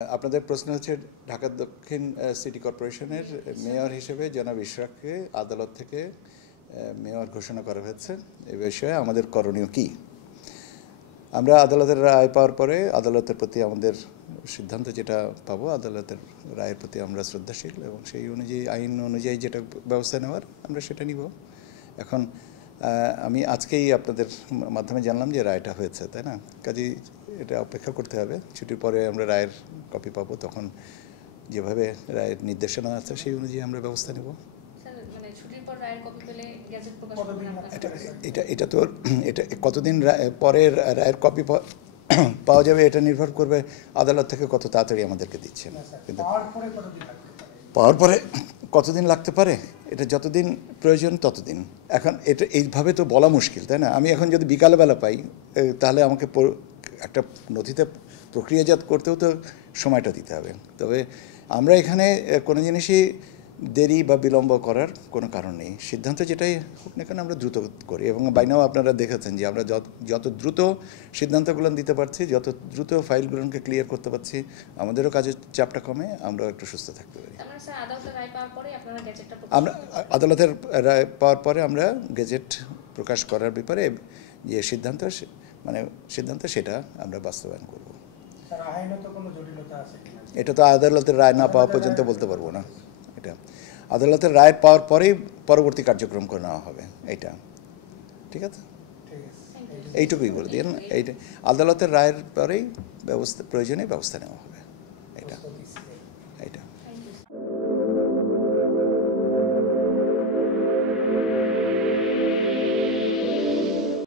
আপনাদের প্রশ্ন হচ্ছে ঢাকা দক্ষিণ সিটি কর্পোরেশনের মেয়র হিসেবে জনাব ইশরাককে আদালত থেকে মেয়র ঘোষণা করা হয়েছে। এ বিষয়ে আমাদের করণীয় কি? আমরা আদালতের রায় পাওয়ার পরে আদালতের প্রতি আমাদের সিদ্ধান্ত যেটা পাবো, আদালতের রায়ের প্রতি আমরা শ্রদ্ধাশীল এবং সেই অনুযায়ী আইন অনুযায়ী যেটা ব্যবস্থা নেওয়ার আমরা সেটা নিব। এখন আমি আজকেই আপনাদের মাধ্যমে জানলাম যে রায়টা হয়েছে, তাই না? কাজেই এটা অপেক্ষা করতে হবে। ছুটির পরে আমরা রায়ের কপি পাবো, তখন যেভাবে রায়ের নির্দেশনা আছে সেই অনুযায়ী আমরা ব্যবস্থা নেব। এটা তো এটা কতদিন পরে রায়ের কপি পাওয়া যাবে এটা নির্ভর করবে আদালত থেকে কত তাড়াতাড়ি আমাদেরকে দিচ্ছেন। কিন্তু পাওয়ার পরে কতদিন লাগতে পারে, এটা যতদিন প্রয়োজন ততদিন। এখন এটা এইভাবে তো বলা মুশকিল, তাই না? আমি এখন যদি বিকালবেলা পাই তাহলে আমাকে একটা নথিতে প্রক্রিয়াজাত করতেও তো সময়টা দিতে হবে। তবে আমরা এখানে কোনো জিনিসই দেরি বা বিলম্ব করার কোনো কারণ নেই। সিদ্ধান্ত যেটাই হোক না কেন আমরা দ্রুত করি, এবং বাইনাও আপনারা দেখেছেন যে আমরা যত দ্রুত সিদ্ধান্তগুলো দিতে পারছি, যত দ্রুত ফাইলগুলোকে ক্লিয়ার করতে পারছি, আমাদেরও কাজের চাপটা কমে, আমরাও একটু সুস্থ থাকতে পারি। আমরা আদালতের রায় পাওয়ার পরে আমরা গেজেট প্রকাশ করার ব্যাপারে যে সিদ্ধান্ত সেটা আমরা বাস্তবায়ন করব। এটা তো আদালতের রায় না পাওয়া পর্যন্ত বলতে পারবো না। এটা আদালতের রায় পাওয়ার পরেই পরবর্তী কার্যক্রম করে নেওয়া হবে। এইটা ঠিক আছে, এইটুকুই বলে দিন। এইটা আদালতের রায়ের পরেই প্রয়োজনীয় ব্যবস্থা নেওয়া হবে।